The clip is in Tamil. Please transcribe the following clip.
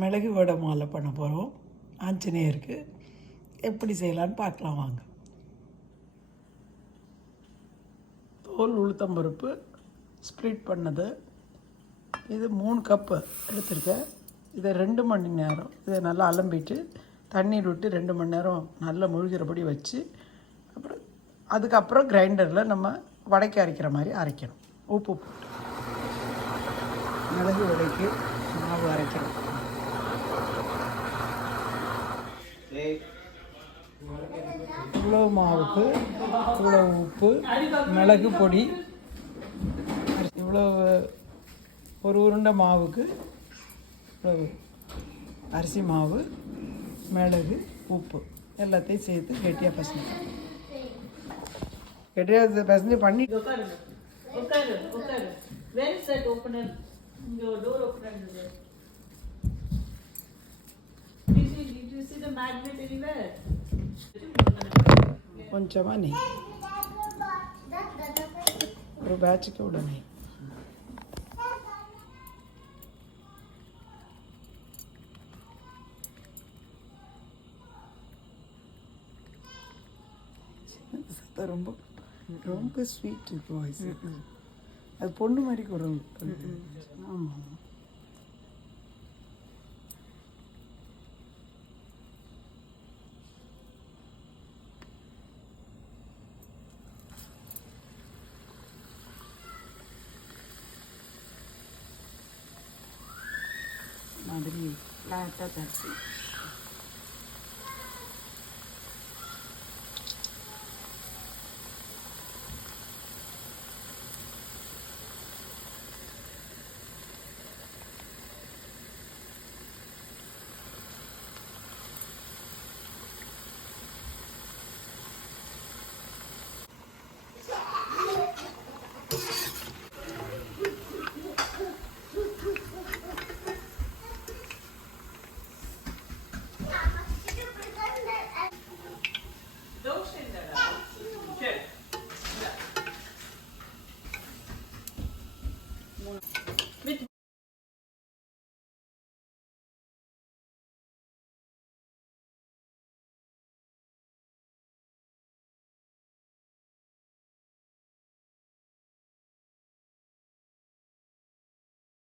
மிளகு வடை மாலை பண்ண போகிறோம். ஆஞ்சநேயருக்கு எப்படி செய்யலான்னு பார்க்கலாம் வாங்க. தோல் உளுத்தம்பருப்பு ஸ்ப்ளிட் பண்ணது, இது 3 கப்பு எடுத்துருக்கேன். இதை 2 மணி நேரம் இதை நல்லா அலம்பிட்டு தண்ணீர் விட்டு 2 மணி நேரம் நல்லா முழுகிறபடி வச்சு அதுக்கப்புறம் கிரைண்டரில் நம்ம வடைக்கு அரைக்கிற மாதிரி அரைக்கணும். உப்பு போட்டு மிளகு வடைக்கு மாவு அரைக்கணும். இவ்வளோ மாவுக்கு இவ்வளோ உப்பு, மிளகு பொடி, இவ்வளோ ஒரு உருண்டை மாவுக்கு இவ்வளோ அரிசி மாவு, மிளகு, உப்பு எல்லாத்தையும் சேர்த்து கெட்டியாக பசஞ்சு பண்ணி கொஞ்சமாக நெய், ஒரு பேட்சுக்கு விட நெய். ரொம்ப ரொம்ப ஸ்வீட் வாய்ஸ். அது பொண்ணு மாதிரி குரல். ஆமாம், மாதிரி லைட்டாக தச்சு